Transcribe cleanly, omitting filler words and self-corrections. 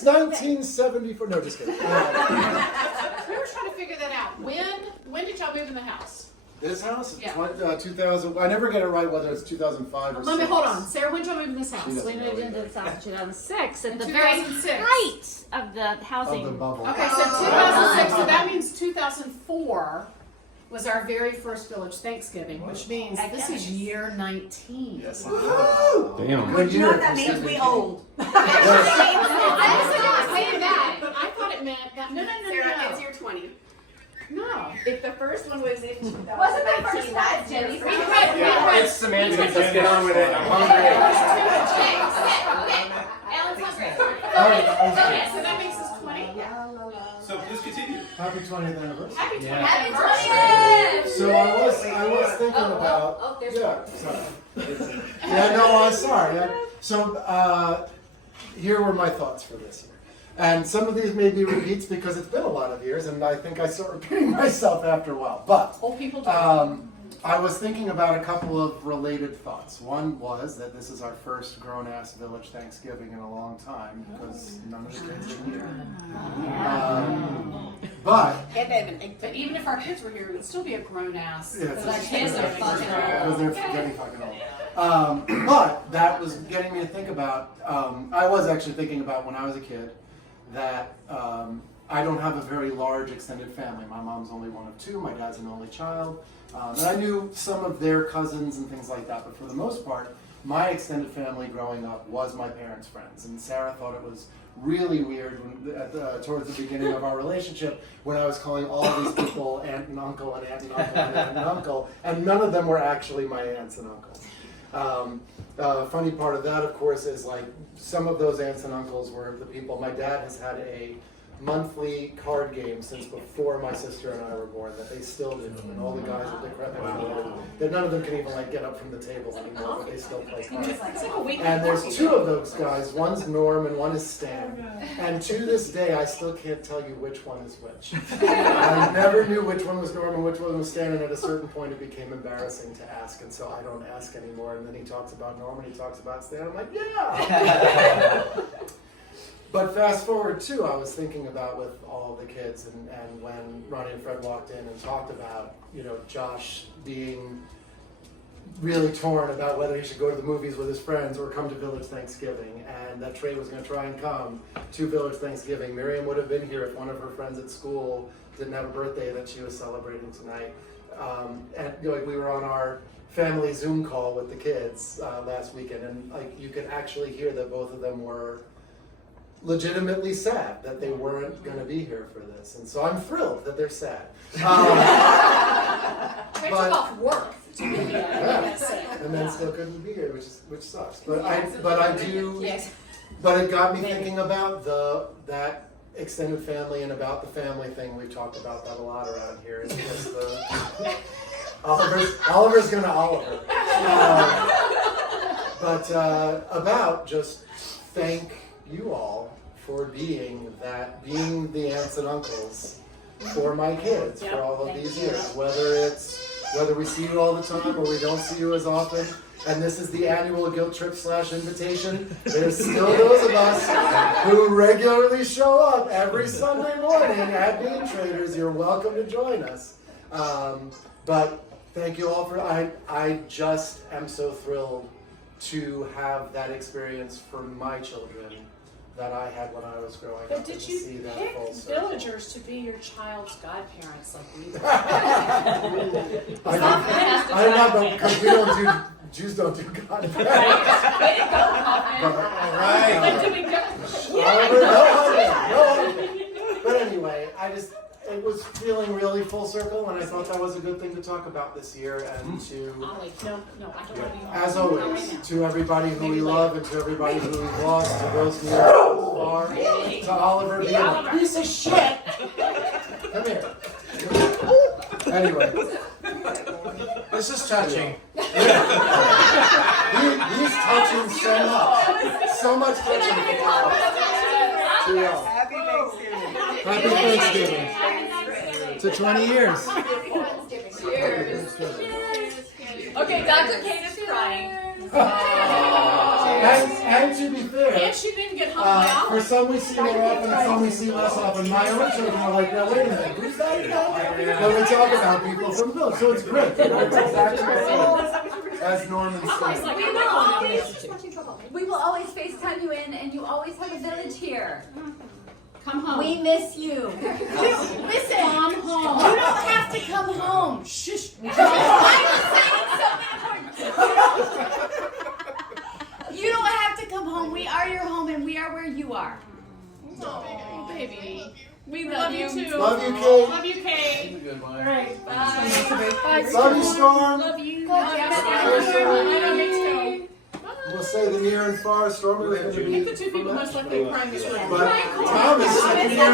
This 1974. No, just kidding. We were trying to figure that out. When did y'all move in the house? This house? Yeah. 2000. I never get it right whether it's 2005 or Let me 6. hold on. Sarah, when did y'all move in this house? She doesn't We know moved either. into South in 2006 at In the very 2006. height of the housing. Of the bubble. Okay, so 2006, so that means 2004 was our very first village Thanksgiving, which means this is year 19. Yes. Damn. Good You know what year. that means? We old. I was gonna say that, but I thought it meant that. No. Sarah, it's year 20. No. If the first one was in 2019, Wasn't the first one that's Jenny's? year We three. had- Yeah, it's semantics. Let's get on with it. I'm hungry. Alan's hungry. Okay, so that makes us 20. So please continue. Happy 20th anniversary. Happy 20th Happy anniversary. 20th! So I was thinking about. Oh, there's Yeah, sorry. Yeah, no, I'm sorry. So here were my thoughts for this year. And some of these may be repeats because it's been a lot of years, and I think I start repeating myself after a while. But Old people do. I was thinking about a couple of related thoughts. One was that this is our first grown-ass village Thanksgiving in a long time because none of the kids are here. But But even if our kids were here, it would still be a grown ass. Yeah, it's Because our a- kids are fucking old. because they're getting fucking old. But that was getting me to think about. I was actually thinking about when I was a kid that I don't have a very large extended family. My mom's only one of two. My dad's an only child. And I knew some of their cousins and things like that. But for the most part, my extended family growing up was my parents' friends. And Sarah thought it was really weird towards the beginning of our relationship when I was calling all of these people aunt and uncle and aunt and uncle and aunt and uncle, and none of them were actually my aunts and uncles. Funny part of that, of course, is like some of those aunts and uncles were the people. My dad has had a monthly card game since before my sister and I were born that they still do, and all the guys with decrepit children, that none of them can even like get up from the table anymore, but they still play cards. And there's two of those guys. One's Norm and one is Stan. And to this day, I still can't tell you which one is which. I never knew which one was Norm and which one was Stan, and at a certain point it became embarrassing to ask, and so I don't ask anymore. And then he talks about Norm and he talks about Stan. I'm like, yeah! But fast forward too, I was thinking about with all the kids and when Ronnie and Fred walked in and talked about, Josh being really torn about whether he should go to the movies with his friends or come to Village Thanksgiving, and that Trey was going to try and come to Village Thanksgiving. Miriam would have been here if one of her friends at school didn't have a birthday that she was celebrating tonight. And we were on our family Zoom call with the kids last weekend, and you could actually hear that both of them were legitimately sad that they weren't going to be here for this, and so I'm thrilled that they're sad. They took off work to be here. Yeah, and then still couldn't be here, which sucks. But I do. Yes. But it got me thinking about that extended family and about the family thing. We've talked about that a lot around here. It's just Oliver's gonna Oliver. But about just thank you all for being the aunts and uncles for my kids for all of these years. Whether we see you all the time or we don't see you as often, and this is the annual guilt trip / invitation, there's still those of us who regularly show up every Sunday morning at Bean Traders. You're welcome to join us. But thank you all for, I just am so thrilled to have that experience for my children that I had when I was growing up. But and did to you see that pick full circle. villagers to be your child's godparents like we did? I don't know, but because Jews don't do God. Way to go, Kaufman. All right. When do we go? Oliver, no hugging. But anyway, it was feeling really full circle, and I thought that was a good thing to talk about this year, and to, Ollie, no, I don't want to be as always, to everybody who we love and to everybody who we've lost, to those who are, to Oliver being a piece of shit. Come here. Anyway. This is touching. He's touching so much touching. To y'all. Happy Thanksgiving. Happy Thanksgiving. To 20 years. Okay, Dr. Kate is crying. And to be fair, And she didn't get hung by for Olive. some we see more often and some we see less often. My own children are like, now wait a minute, who's that again? When we talk about people from the village, so it's great. You know, it's exactly the same as Norman I'm always said. like, We I'm will not going always, to the institute. we will always FaceTime you in, and you always have a village here. Come home. We miss you. Listen. Come home. You don't have to come home. Shush. I'm saying something important. You don't have to come home. We are your home, and we are where you are. Oh, baby. We Love love you you. too. Love you, Kate. Love you, Kate. Bye. Love you, Storm. Love you. Love you. I know, me too. We'll say the near and far. Stormy was going to be. Pick the two people most likely to prime this room. But Thomas is the near